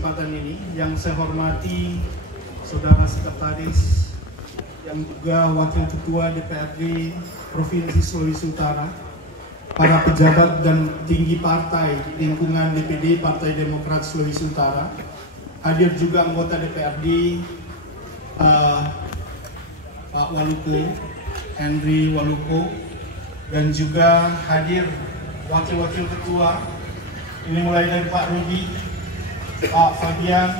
kesempatan ini. Yang saya hormati Saudara Sekretaris, yang juga Wakil Ketua DPRD Provinsi Sulawesi Utara, para pejabat dan tinggi partai di lingkungan DPD Partai Demokrat Sulawesi Utara, hadir juga anggota DPRD Pak Waluko, Henry Waluko, dan juga hadir wakil-wakil ketua. Ini mulai dari Pak Rudi, Pak Fabian,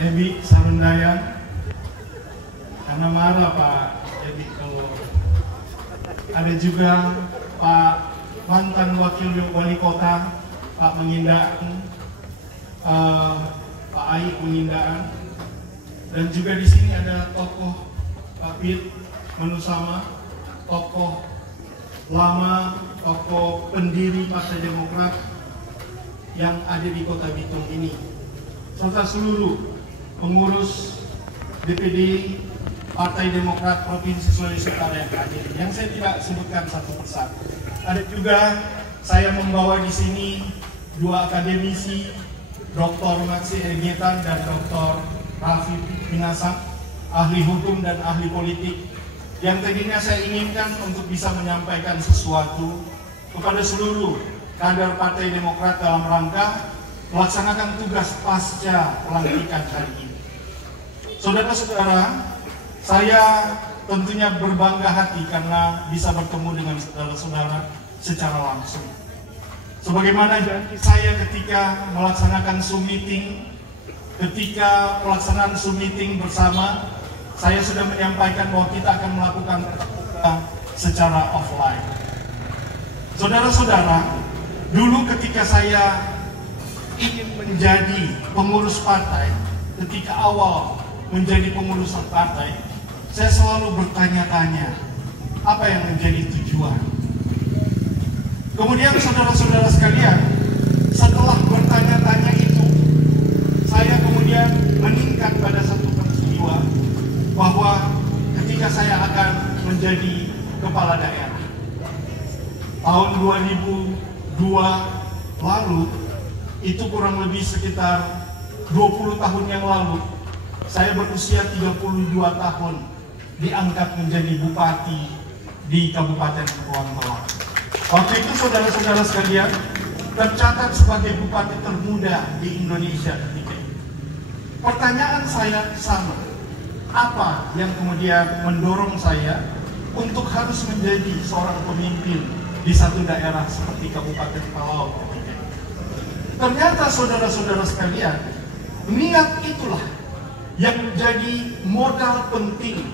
Ebi Sarundayan, karena marah Pak Ebi kalau ada juga Pak mantan wakil wali kota Pak Mengindaan, Pak Aik Mengindaan, dan juga di sini ada tokoh Pak Pit Manusama, tokoh lama, tokoh pendiri Partai Demokrat yang ada di Kota Bitung ini, serta seluruh pengurus DPD Partai Demokrat Provinsi Sulawesi Utara yang hadir, yang saya tidak sebutkan satu persatu. Ada juga saya membawa di sini dua akademisi, Dr. Maxi Egetan dan Dr. Raffi Minasang, ahli hukum dan ahli politik, yang tadinya saya inginkan untuk bisa menyampaikan sesuatu kepada seluruh kader Partai Demokrat dalam rangka melaksanakan tugas pasca pelantikan hari ini. Saudara-saudara, saya tentunya berbangga hati karena bisa bertemu dengan saudara-saudara secara langsung. Sebagaimana janji saya ketika melaksanakan Zoom meeting, ketika pelaksanaan Zoom meeting bersama, saya sudah menyampaikan bahwa kita akan melakukan secara offline. Saudara-saudara, dulu ketika saya ingin menjadi pengurus partai, ketika awal menjadi pengurus partai, saya selalu bertanya-tanya, apa yang menjadi tujuan? Kemudian saudara-saudara sekalian, setelah bertanya-tanya itu, saya kemudian meningkat pada satu peristiwa bahwa ketika saya akan menjadi kepala daerah tahun 2002 lalu, itu kurang lebih sekitar 20 tahun yang lalu, saya berusia 32 tahun diangkat menjadi bupati di Kabupaten Kepulauan Merak. Waktu itu saudara-saudara sekalian, tercatat sebagai bupati termuda di Indonesia ketika itu. Pertanyaan saya sama, apa yang kemudian mendorong saya untuk harus menjadi seorang pemimpin di satu daerah seperti Kabupaten Talaut ketika itu? Ternyata saudara-saudara sekalian, niat itulah yang menjadi modal penting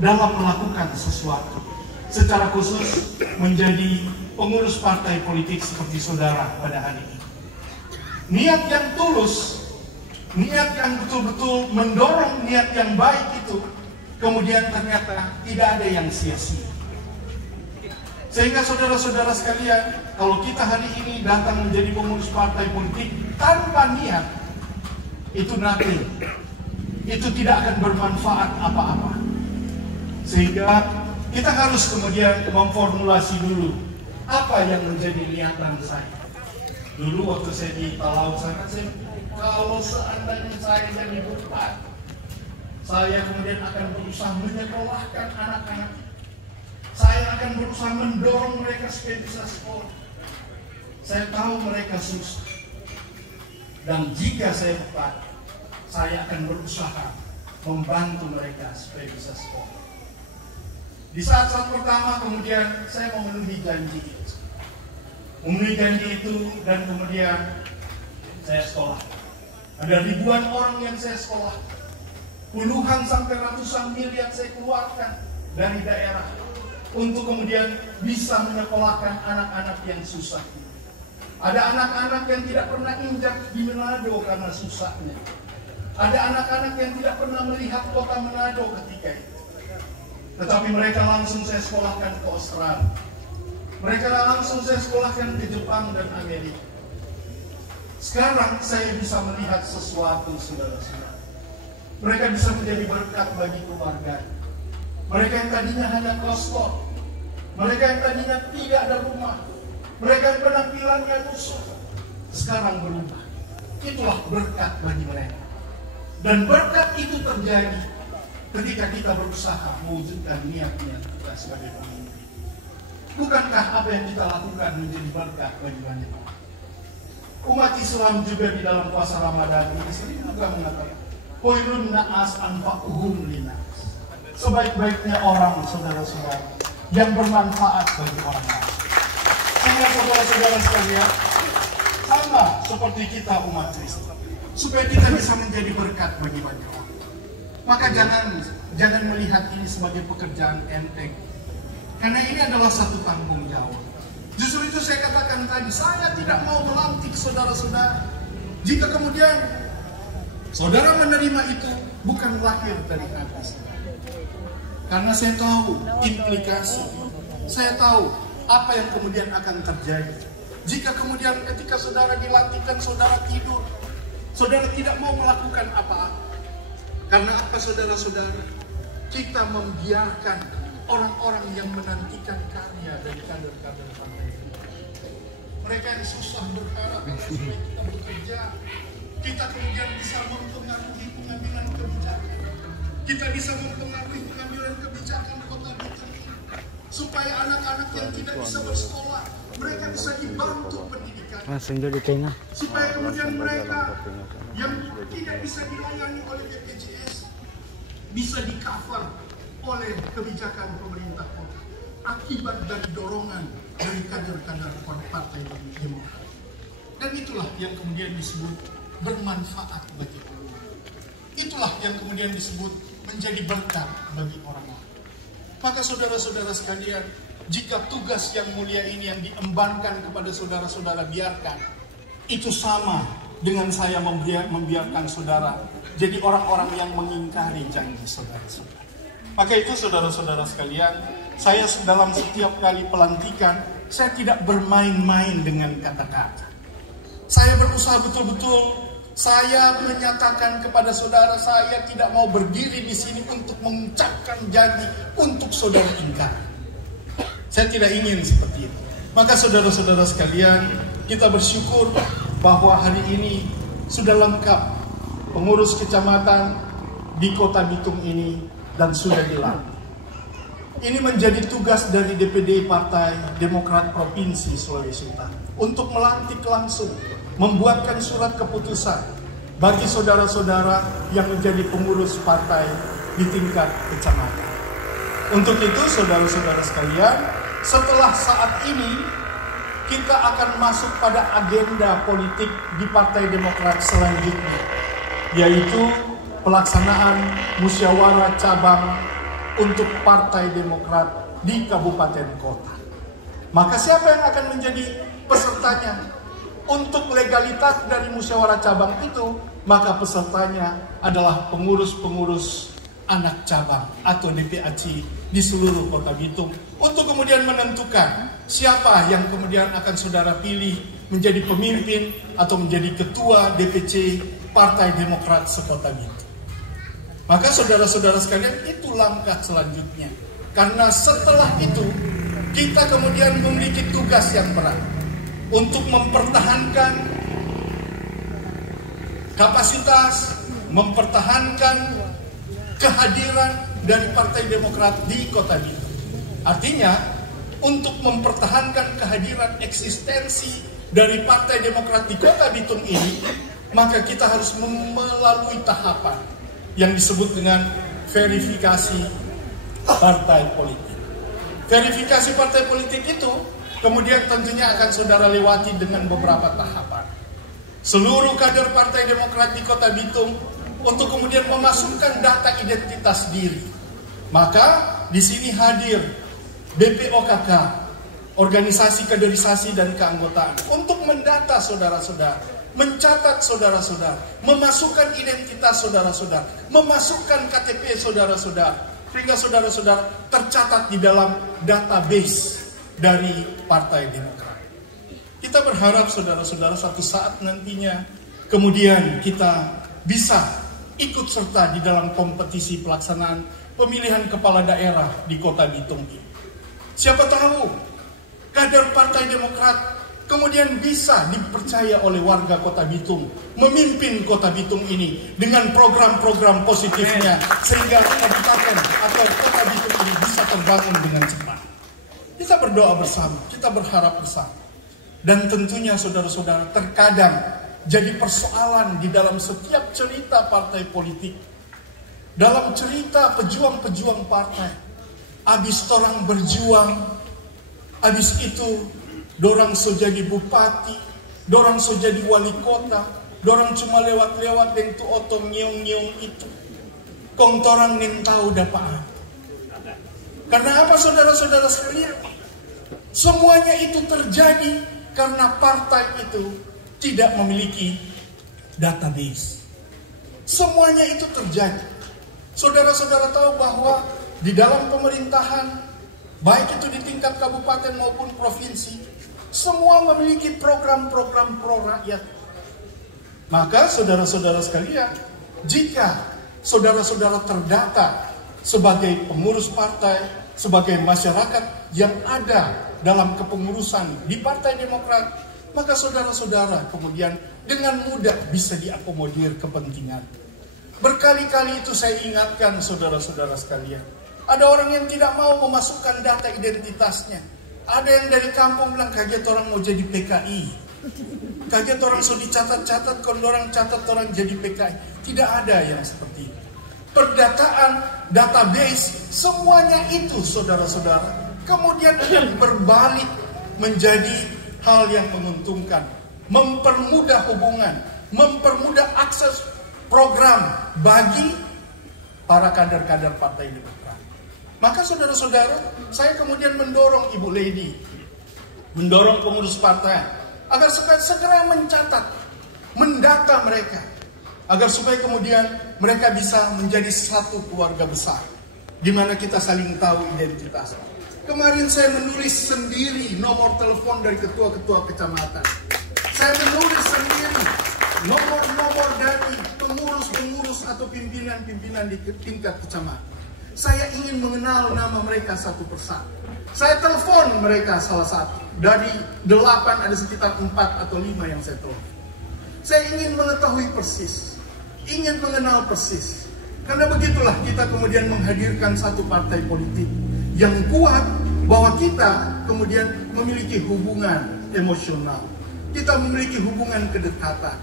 dalam melakukan sesuatu, secara khusus menjadi pengurus partai politik seperti saudara pada hari ini. Niat yang tulus, niat yang betul-betul mendorong niat yang baik itu, kemudian ternyata tidak ada yang sia-sia. Sehingga saudara-saudara sekalian, kalau kita hari ini datang menjadi pengurus partai politik tanpa niat, itu nothing. Itu tidak akan bermanfaat apa-apa. Sehingga kita harus kemudian memformulasi dulu apa yang menjadi niatan saya. Dulu waktu saya di Talaut sana, saya kalau seandainya saya jadi bupati, saya kemudian akan berusaha menyekolahkan anak-anak. Saya akan berusaha mendorong mereka supaya bisa sekolah. Saya tahu mereka susah. Dan jika saya bupati, saya akan berusaha membantu mereka supaya bisa sekolah. Di saat-saat pertama kemudian saya memenuhi janji itu. Memenuhi janji itu dan kemudian saya sekolah. Ada ribuan orang yang saya sekolah. Puluhan sampai ratusan miliar saya keluarkan dari daerah untuk kemudian bisa menyekolahkan anak-anak yang susah. Ada anak-anak yang tidak pernah injak di Manado karena susahnya. Ada anak-anak yang tidak pernah melihat kota Manado ketika itu. Tetapi mereka langsung saya sekolahkan ke Australia. Mereka langsung saya sekolahkan ke Jepang dan Amerika. Sekarang saya bisa melihat sesuatu, saudara-saudara. Mereka bisa menjadi berkat bagi keluarga. Mereka yang tadinya hanya kosong, mereka yang tadinya tidak ada rumah, mereka yang penampilannya rusuh, sekarang berubah. Itulah berkat bagi mereka. Dan berkat itu terjadi ketika kita berusaha mewujudkan niat-niat kita sebagai pemimpin. Bukankah apa yang kita lakukan menjadi berkat bagi banyak orang? Umat Islam juga di dalam puasa Ramadan ini sering juga mengatakan, "Khairun na'as anfa'uhum linas." Sebaik-baiknya orang, saudara-saudara, yang bermanfaat bagi orang lain. Sehingga saudara-saudara sekalian, sama seperti kita umat Kristen, supaya kita bisa menjadi berkat bagi banyak orang. Maka jangan melihat ini sebagai pekerjaan enteng, karena ini adalah satu tanggung jawab. Justru itu saya katakan tadi, saya tidak mau melantik saudara-saudara jika kemudian saudara menerima itu bukan lahir dari hati saya. Karena saya tahu implikasi, saya tahu apa yang kemudian akan terjadi jika kemudian ketika saudara dilantikkan, saudara tidur, saudara tidak mau melakukan apa-apa. Karena apa, saudara-saudara? Kita membiarkan orang-orang yang menantikan karya dari kader-kader partai. Mereka yang susah berharap supaya kita bekerja, kita kemudian bisa mempengaruhi pengambilan kebijakan. Kita bisa mempengaruhi pengambilan kebijakan kota Bitung ini, supaya anak-anak yang tidak bisa bersekolah, mereka bisa dibantu pendidikan. Supaya kemudian mereka yang tidak bisa dilayani oleh BPJS bisa di-cover oleh kebijakan pemerintah kota akibat dari dorongan dari kader-kader partai Demokrat. Dan itulah yang kemudian disebut bermanfaat bagi orang. Itulah yang kemudian disebut menjadi berkat bagi orang-orang. Maka saudara-saudara sekalian, jika tugas yang mulia ini yang diembankan kepada saudara-saudara biarkan, itu sama dengan saya membiarkan saudara jadi orang-orang yang mengingkari janji saudara-saudara. Maka itu saudara-saudara sekalian, saya dalam setiap kali pelantikan, saya tidak bermain-main dengan kata-kata. Saya berusaha betul-betul, saya menyatakan kepada saudara, saya tidak mau berdiri di sini untuk mengucapkan janji untuk saudara ingkar. Saya tidak ingin seperti itu. Maka saudara-saudara sekalian, kita bersyukur bahwa hari ini sudah lengkap pengurus kecamatan di Kota Bitung ini dan sudah dilantik. Ini menjadi tugas dari DPD Partai Demokrat Provinsi Sulawesi Utara untuk melantik langsung, membuatkan surat keputusan bagi saudara-saudara yang menjadi pengurus partai di tingkat kecamatan. Untuk itu saudara-saudara sekalian, setelah saat ini kita akan masuk pada agenda politik di Partai Demokrat selanjutnya, yaitu pelaksanaan musyawarah cabang untuk Partai Demokrat di kabupaten kota. Maka siapa yang akan menjadi pesertanya? Untuk legalitas dari musyawarah cabang itu, maka pesertanya adalah pengurus-pengurus anak cabang atau DPAC di seluruh Kota Bitung, untuk kemudian menentukan siapa yang kemudian akan saudara pilih menjadi pemimpin atau menjadi ketua DPC Partai Demokrat sekota Bitung. Maka saudara-saudara sekalian, itu langkah selanjutnya. Karena setelah itu, kita kemudian memiliki tugas yang berat untuk mempertahankan kapasitas, mempertahankan kehadiran dari Partai Demokrat di Kota Bitung. Artinya, untuk mempertahankan kehadiran eksistensi dari Partai Demokrat di Kota Bitung ini, maka kita harus melalui tahapan yang disebut dengan verifikasi partai politik. Verifikasi partai politik itu kemudian tentunya akan saudara lewati dengan beberapa tahapan. Seluruh kader Partai Demokrat di Kota Bitung untuk kemudian memasukkan data identitas diri. Maka di sini hadir BPOKK, Organisasi Kaderisasi dan Keanggotaan, untuk mendata saudara-saudara, mencatat saudara-saudara, memasukkan identitas saudara-saudara, memasukkan KTP saudara-saudara, sehingga saudara-saudara tercatat di dalam database dari Partai Demokrat. Kita berharap saudara-saudara suatu saat nantinya kemudian kita bisa ikut serta di dalam kompetisi pelaksanaan pemilihan kepala daerah di Kota Bitung ini. Siapa tahu kader Partai Demokrat kemudian bisa dipercaya oleh warga Kota Bitung, memimpin Kota Bitung ini dengan program-program positifnya, sehingga kabupaten atau Kota Bitung ini bisa terbangun dengan cepat. Kita berdoa bersama, kita berharap bersama. Dan tentunya saudara-saudara, terkadang jadi persoalan di dalam setiap cerita partai politik. Dalam cerita pejuang-pejuang partai, abis orang berjuang, abis itu dorang so jadi bupati, dorang so jadi wali kota, dorang cuma lewat-lewat dan tu otong nyeong-nyeong itu. Kong torang nin tahu dapat. Karena apa saudara-saudara sekalian? Semuanya itu terjadi karena partai itu tidak memiliki database. Semuanya itu terjadi. Saudara-saudara tahu bahwa di dalam pemerintahan, baik itu di tingkat kabupaten maupun provinsi, semua memiliki program-program pro rakyat. Maka saudara-saudara sekalian, jika saudara-saudara terdata sebagai pengurus partai, sebagai masyarakat yang ada dalam kepengurusan di Partai Demokrat, maka saudara-saudara kemudian dengan mudah bisa diakomodir kepentingan. Berkali-kali itu saya ingatkan saudara-saudara sekalian. Ada orang yang tidak mau memasukkan data identitasnya. Ada yang dari kampung bilang kaget orang mau jadi PKI. Kaget orang sudah dicatat-catat, kalau orang catat orang jadi PKI. Tidak ada yang seperti itu. Perdataan, database, semuanya itu saudara-saudara kemudian akan berbalik menjadi hal yang menguntungkan, mempermudah hubungan, mempermudah akses program bagi para kader-kader Partai Demokrat. Maka saudara-saudara, saya kemudian mendorong Ibu Lady, mendorong pengurus partai agar supaya segera mencatat, mendata mereka, agar supaya kemudian mereka bisa menjadi satu keluarga besar, di mana kita saling tahu identitas. Kemarin saya menulis sendiri nomor telepon dari ketua-ketua kecamatan. Saya menulis sendiri nomor-nomor dari pengurus-pengurus atau pimpinan-pimpinan di tingkat kecamatan. Saya ingin mengenal nama mereka satu persatu. Saya telepon mereka salah satu. Dari 8 ada sekitar 4 atau 5 yang saya telepon. Saya ingin mengetahui persis, ingin mengenal persis. Karena begitulah kita kemudian menghadirkan satu partai politik yang kuat, bahwa kita kemudian memiliki hubungan emosional, kita memiliki hubungan kedekatan,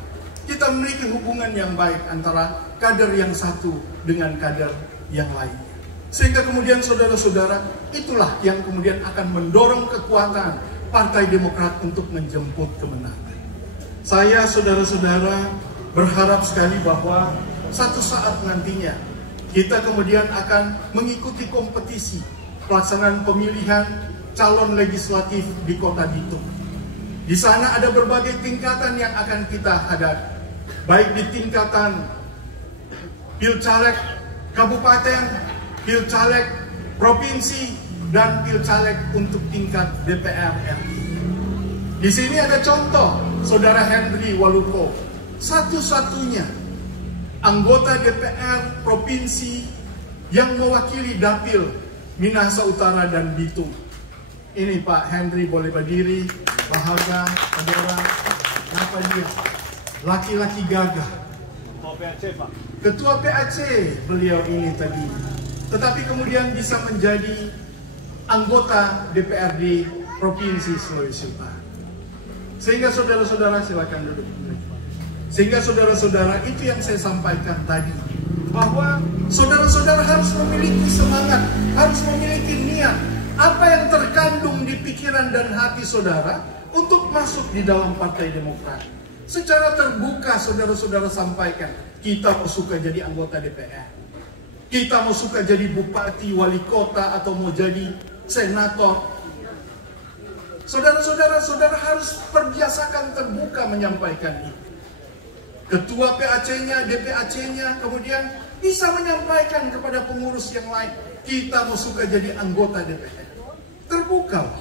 kita memiliki hubungan yang baik antara kader yang satu dengan kader yang lainnya. Sehingga kemudian saudara-saudara, itulah yang kemudian akan mendorong kekuatan Partai Demokrat untuk menjemput kemenangan. Saya saudara-saudara berharap sekali bahwa satu saat nantinya kita kemudian akan mengikuti kompetisi pelaksanaan pemilihan calon legislatif di Kota Bitung. Di sana ada berbagai tingkatan yang akan kita hadapi, baik di tingkatan pilcaleg kabupaten, pilcaleg provinsi, dan pilcaleg untuk tingkat DPR RI. Di sini ada contoh, Saudara Henry Waluko, satu-satunya anggota DPR provinsi yang mewakili dapil Minahasa Utara dan Bitung. Ini Pak Henry boleh berdiri, bahagia, saudara. Kenapa dia? Laki-laki gagah. Ketua PAC, Pak. Ketua PAC beliau ini tadi. Tetapi kemudian bisa menjadi anggota DPRD Provinsi Sulawesi Utara. Sehingga saudara-saudara silakan duduk. Sehingga saudara-saudara itu yang saya sampaikan tadi, bahwa saudara-saudara harus memiliki semangat, harus memiliki niat, apa yang terkandung di pikiran dan hati saudara untuk masuk di dalam Partai Demokrat. Secara terbuka saudara-saudara sampaikan, kita mau suka jadi anggota DPR, kita mau suka jadi bupati, wali kota, atau mau jadi senator. Saudara-saudara, saudara harus perbiasakan terbuka menyampaikan itu. Ketua PAC-nya, DPAC-nya, kemudian bisa menyampaikan kepada pengurus yang lain, kita mau suka jadi anggota DPR. Terbuka.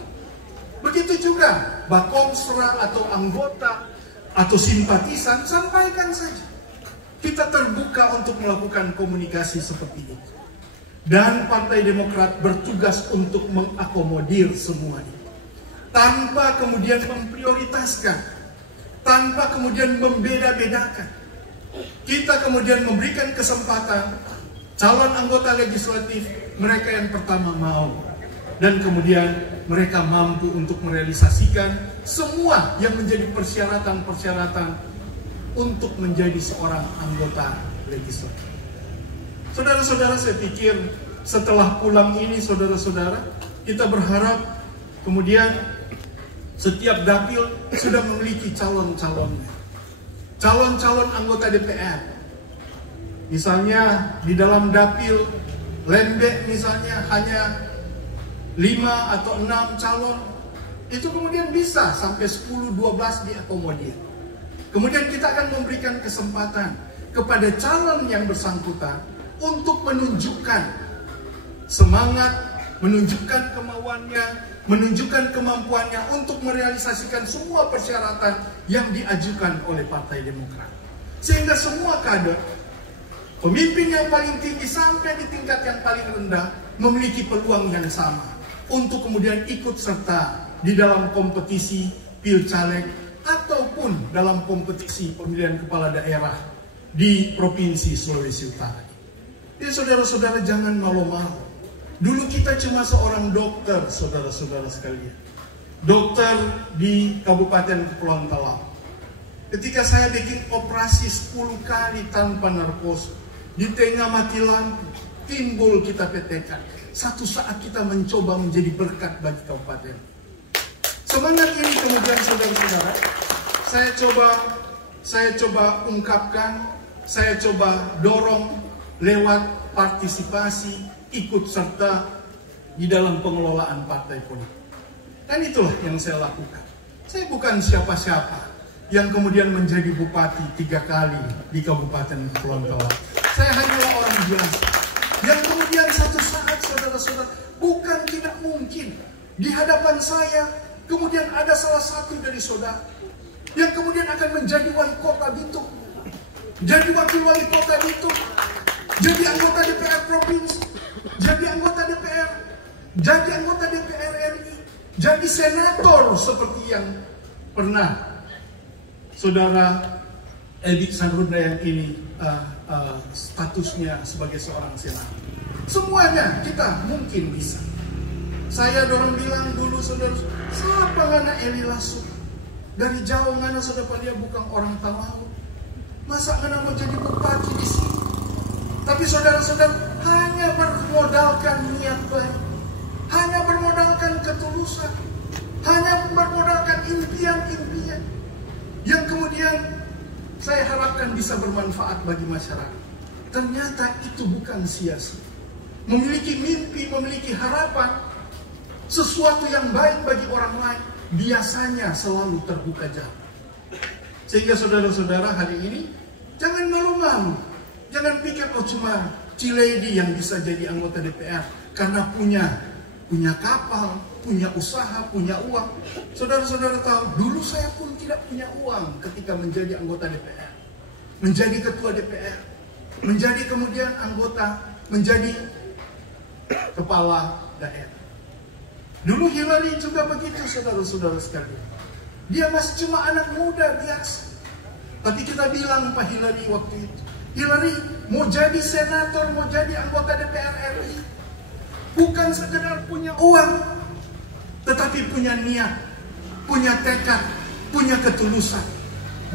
Begitu juga Bakomsra atau anggota atau simpatisan, sampaikan saja. Kita terbuka untuk melakukan komunikasi seperti itu. Dan Partai Demokrat bertugas untuk mengakomodir semua itu. tanpa kemudian memprioritaskan, tanpa kemudian membeda-bedakan. Kita kemudian memberikan kesempatan calon anggota legislatif mereka yang pertama mau, dan kemudian mereka mampu untuk merealisasikan semua yang menjadi persyaratan-persyaratan untuk menjadi seorang anggota legislatif. Saudara-saudara, saya pikir setelah pulang ini, saudara-saudara, kita berharap kemudian setiap dapil sudah memiliki calon-calonnya, calon-calon anggota DPR. Misalnya di dalam dapil Lembek misalnya hanya 5 atau 6 calon, itu kemudian bisa sampai 10-12 diakomodir. Kemudian kita akan memberikan kesempatan kepada calon yang bersangkutan untuk menunjukkan semangat, menunjukkan kemauannya, menunjukkan kemampuannya untuk merealisasikan semua persyaratan yang diajukan oleh Partai Demokrat. Sehingga semua kader, pemimpin yang paling tinggi sampai di tingkat yang paling rendah, memiliki peluang yang sama untuk kemudian ikut serta di dalam kompetisi pilcaleg ataupun dalam kompetisi pemilihan kepala daerah di Provinsi Sulawesi Utara. Jadi saudara-saudara, jangan malu-malu. Dulu kita cuma seorang dokter, saudara-saudara sekalian. Dokter di Kabupaten Kepulauan Talaut. Ketika saya bikin operasi 10 kali tanpa narkoba, di tengah mati lampu, timbul kita PTK. Satu saat kita mencoba menjadi berkat bagi kabupaten. Semangat ini kemudian saudara-saudara, saya coba ungkapkan, saya coba dorong lewat partisipasi, ikut serta di dalam pengelolaan partai politik. Dan itulah yang saya lakukan. Saya bukan siapa-siapa yang kemudian menjadi bupati 3 kali di Kabupaten Kepulauan Talaut. Saya hanyalah orang biasa yang kemudian satu saat, saudara-saudara, bukan tidak mungkin di hadapan saya kemudian ada salah satu dari saudara yang kemudian akan menjadi wali kota Bitung, jadi wakil wali kota Bitung, jadi anggota DPR provinsi, jadi anggota DPR, jadi anggota DPR RI, jadi senator seperti yang pernah saudara Edi Sanrunda yang ini statusnya sebagai seorang senator. Semuanya kita mungkin bisa. Saya dorong bilang dulu, saudara, siapa ngana Eli Lasso? Dari jauh ngana sudah dia bukan orang Talaut. Masa ngana mau jadi bupati di sini? Tapi saudara-saudara, hanya bermodalkan niat baik, hanya bermodalkan ketulusan, hanya bermodalkan impian-impian yang kemudian saya harapkan bisa bermanfaat bagi masyarakat. Ternyata itu bukan sia-sia. Memiliki mimpi, memiliki harapan, sesuatu yang baik bagi orang lain, biasanya selalu terbuka jalan. Sehingga saudara-saudara, hari ini jangan malu-malu. Jangan pikir oh cuma Ciledi yang bisa jadi anggota DPR karena punya kapal, punya usaha, punya uang. Saudara-saudara tahu, dulu saya pun tidak punya uang ketika menjadi anggota DPR, menjadi ketua DPR, menjadi kemudian anggota, menjadi kepala daerah. Dulu Hillary juga begitu, saudara-saudara sekalian. Dia masih cuma anak muda biasa. Tapi kita bilang Pak Hillary waktu itu, Hillary mau jadi senator, mau jadi anggota DPR RI, bukan sekedar punya uang, tetapi punya niat, punya tekad, punya ketulusan.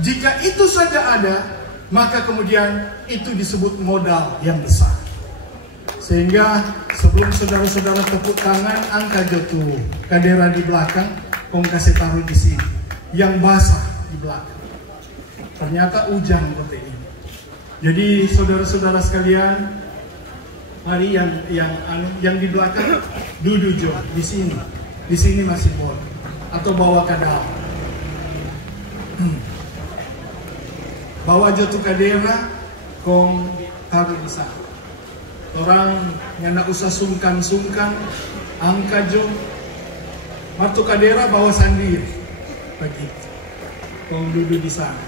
Jika itu saja ada, maka kemudian itu disebut modal yang besar. Sehingga sebelum saudara-saudara tepuk tangan, angka jatuh kadera di belakang, kong kasih taruh di sini, yang basah di belakang. Ternyata hujan seperti ini. Jadi saudara-saudara sekalian, mari yang di belakang duduk Jo di sini. Di sini masih boleh, atau bawa kadal. Bawa jatuh kadera, kong taruh di sana. Orang yang nak usah sungkan-sungkan, angka Jo, waktu kadera bawa sendiri, begitu. Kong duduk di sana.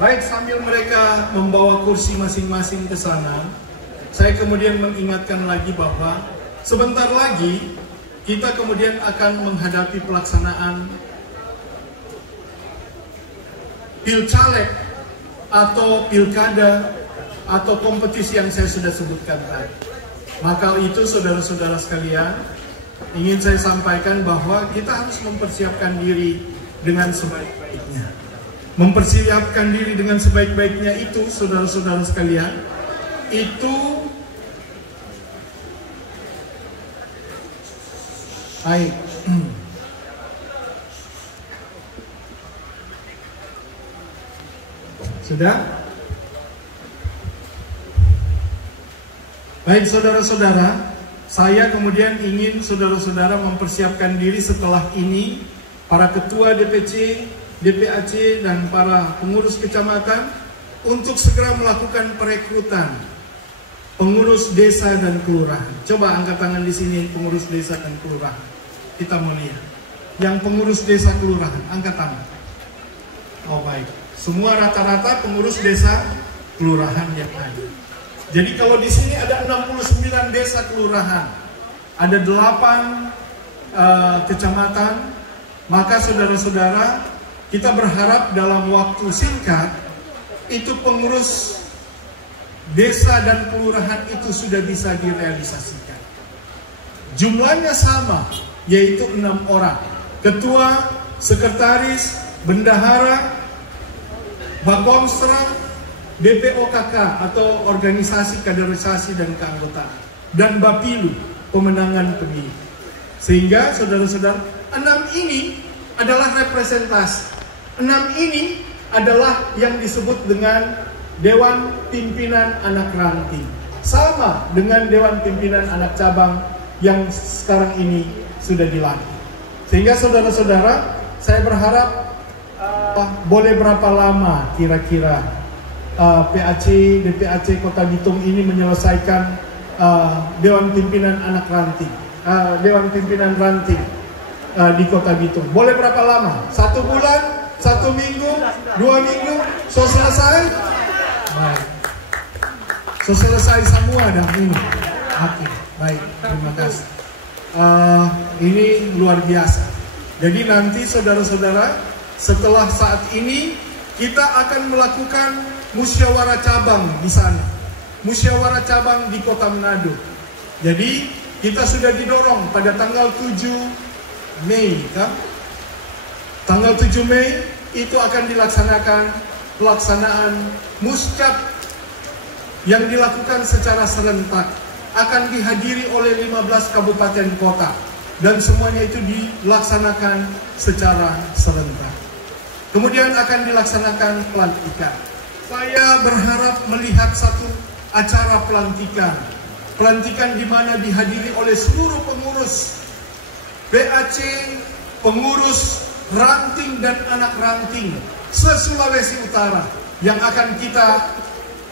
Baik, sambil mereka membawa kursi masing-masing ke sana, saya kemudian mengingatkan lagi bahwa Sebentar lagi kita kemudian akan menghadapi pelaksanaan pilcaleg atau pilkada atau kompetisi yang saya sudah sebutkan tadi. Maka itu saudara-saudara sekalian, ingin saya sampaikan bahwa kita harus mempersiapkan diri dengan sebaik-baiknya. Mempersiapkan diri dengan sebaik-baiknya itu, saudara-saudara sekalian, itu baik. Sudah? Baik saudara-saudara, saya kemudian ingin saudara-saudara mempersiapkan diri setelah ini, para ketua DPC, DPAC, dan para pengurus kecamatan untuk segera melakukan perekrutan pengurus desa dan kelurahan. Coba angkat tangan di sini pengurus desa dan kelurahan. Kita mau lihat. Yang pengurus desa kelurahan, angkat tangan. Oh baik. Semua rata-rata pengurus desa kelurahan yang ada. Jadi kalau di sini ada 69 desa kelurahan, ada 8 kecamatan, maka saudara-saudara, kita berharap dalam waktu singkat itu pengurus desa dan kelurahan itu sudah bisa direalisasikan. Jumlahnya sama, yaitu 6 orang. Ketua, sekretaris, bendahara, Bakomstra, BPOKK atau Organisasi Kaderisasi dan Keanggotaan, dan Bapilu, pemenangan pemilu. Sehingga saudara-saudara, 6 ini adalah representasi. 6 ini adalah yang disebut dengan Dewan Pimpinan Anak Ranting. Sama dengan Dewan Pimpinan Anak Cabang yang sekarang ini sudah dilantik. Sehingga saudara-saudara, saya berharap boleh berapa lama kira-kira PAC, DPAC Kota Bitung ini menyelesaikan Dewan Pimpinan Anak Ranting, Dewan Pimpinan Ranting di Kota Bitung. Boleh berapa lama? 1 bulan, 1 minggu, 2 minggu, so selesai? Baik. So selesai semua dan ini. Oke, baik, terima kasih. Ini luar biasa. Jadi nanti saudara-saudara, setelah saat ini kita akan melakukan musyawarah cabang di sana, musyawarah cabang di Kota Manado. Jadi kita sudah didorong pada tanggal 7 Mei, kan? Tanggal 7 Mei itu akan dilaksanakan pelaksanaan muscap yang dilakukan secara serentak, akan dihadiri oleh 15 kabupaten kota, dan semuanya itu dilaksanakan secara serentak. Kemudian akan dilaksanakan pelantikan. Saya berharap melihat satu acara pelantikan. Pelantikan di mana dihadiri oleh seluruh pengurus BAC, pengurus ranting dan anak ranting se-Sulawesi Utara yang akan kita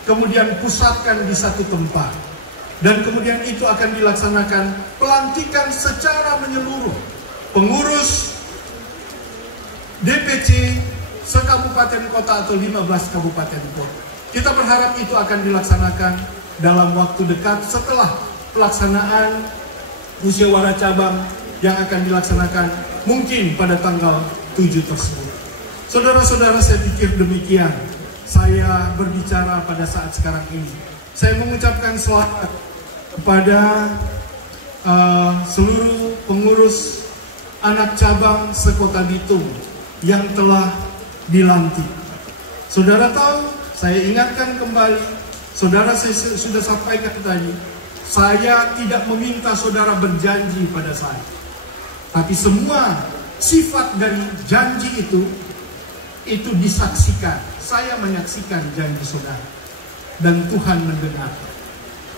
kemudian pusatkan di satu tempat. Dan kemudian itu akan dilaksanakan pelantikan secara menyeluruh. Pengurus DPC sekabupaten kota atau 15 kabupaten kota. Kita berharap itu akan dilaksanakan dalam waktu dekat setelah pelaksanaan musyawarah cabang yang akan dilaksanakan mungkin pada tanggal 7 tersebut. Saudara-saudara, saya pikir demikian saya berbicara pada saat sekarang ini. Saya mengucapkan selamat kepada seluruh pengurus anak cabang sekota Bitung yang telah dilantik. Saudara tahu, saya ingatkan kembali, saudara saya sudah sampaikan tadi, saya tidak meminta saudara berjanji pada saya. Tapi semua sifat dari janji itu disaksikan. Saya menyaksikan janji saudara. Dan Tuhan mendengar.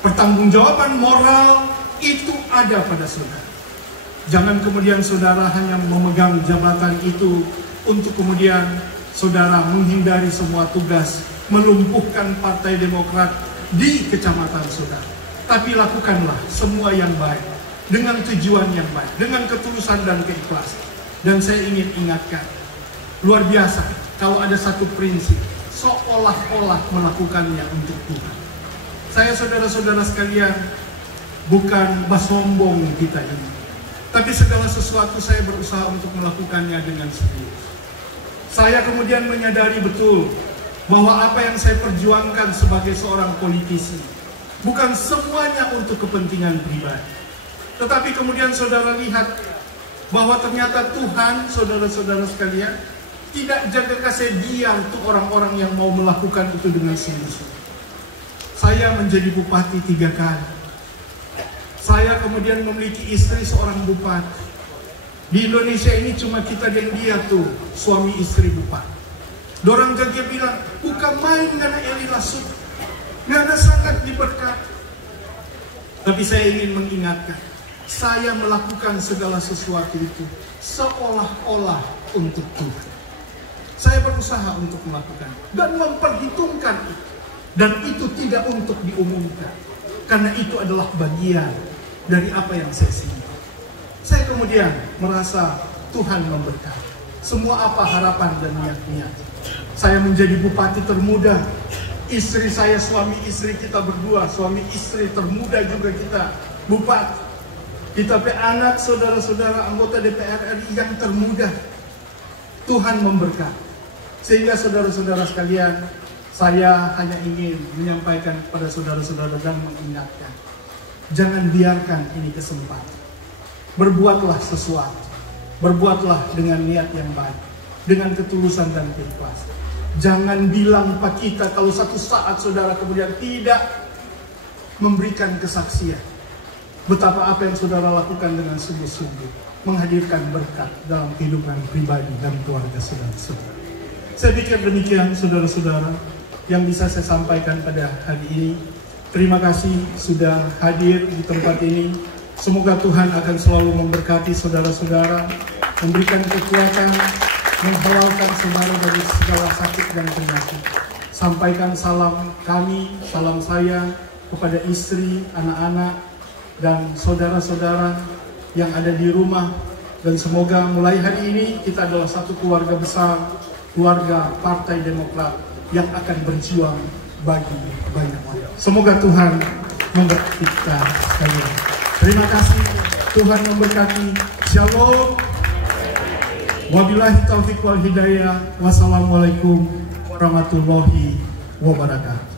Pertanggungjawaban moral itu ada pada saudara. Jangan kemudian saudara hanya memegang jabatan itu untuk kemudian saudara menghindari semua tugas melumpuhkan Partai Demokrat di kecamatan saudara. Tapi lakukanlah semua yang baik dengan tujuan yang baik, dengan ketulusan dan keikhlasan. Dan saya ingin ingatkan, luar biasa kalau ada satu prinsip, seolah-olah melakukannya untuk Tuhan. Saya saudara-saudara sekalian, bukan sombong kita ini. Tapi segala sesuatu saya berusaha untuk melakukannya dengan serius. Saya kemudian menyadari betul bahwa apa yang saya perjuangkan sebagai seorang politisi bukan semuanya untuk kepentingan pribadi. Tetapi kemudian saudara lihat bahwa ternyata Tuhan, saudara-saudara sekalian, tidak jaga kasih diam untuk orang-orang yang mau melakukan itu dengan sungguh-sungguh. Saya menjadi bupati 3 kali. Saya kemudian memiliki istri seorang bupati. Di Indonesia ini cuma kita dan dia tuh, suami istri bupati. Dorang jaga bilang, bukan main ngana Eli Lasut, ngana sangat diberkati. Tapi saya ingin mengingatkan, saya melakukan segala sesuatu itu seolah-olah untuk Tuhan. Saya berusaha untuk melakukan dan memperhitungkan itu. Dan itu tidak untuk diumumkan. Karena itu adalah bagian dari apa yang saya simpan. Saya kemudian merasa Tuhan memberkati. Semua apa harapan dan niat-niat. Saya menjadi bupati termuda. Istri saya, suami istri kita berdua. Suami istri termuda juga kita. Bupati. Kita anak saudara-saudara anggota DPR RI yang termuda. Tuhan memberkati. Sehingga saudara-saudara sekalian, saya hanya ingin menyampaikan kepada saudara-saudara dan mengingatkan. Jangan biarkan ini kesempatan. Berbuatlah sesuatu. Berbuatlah dengan niat yang baik. Dengan ketulusan dan keikhlasan. Jangan bilang Pak kita kalau satu saat saudara kemudian tidak memberikan kesaksian. Betapa apa yang saudara lakukan dengan sungguh-sungguh. Menghadirkan berkat dalam kehidupan pribadi dan keluarga saudara-saudara. Saya pikir demikian saudara-saudara yang bisa saya sampaikan pada hari ini. Terima kasih sudah hadir di tempat ini. Semoga Tuhan akan selalu memberkati saudara-saudara, memberikan kekuatan, menghalalkan saudara dari segala sakit dan penyakit. Sampaikan salam kami, salam saya kepada istri, anak-anak, dan saudara-saudara yang ada di rumah. Dan semoga mulai hari ini kita adalah satu keluarga besar, keluarga Partai Demokrat yang akan berjuang bagi banyak orang. Semoga Tuhan memberkati kita sekalian. Terima kasih, Tuhan memberkati. Shalom. Wabillahi taufiq wal hidayah. Wassalamualaikum warahmatullahi wabarakatuh.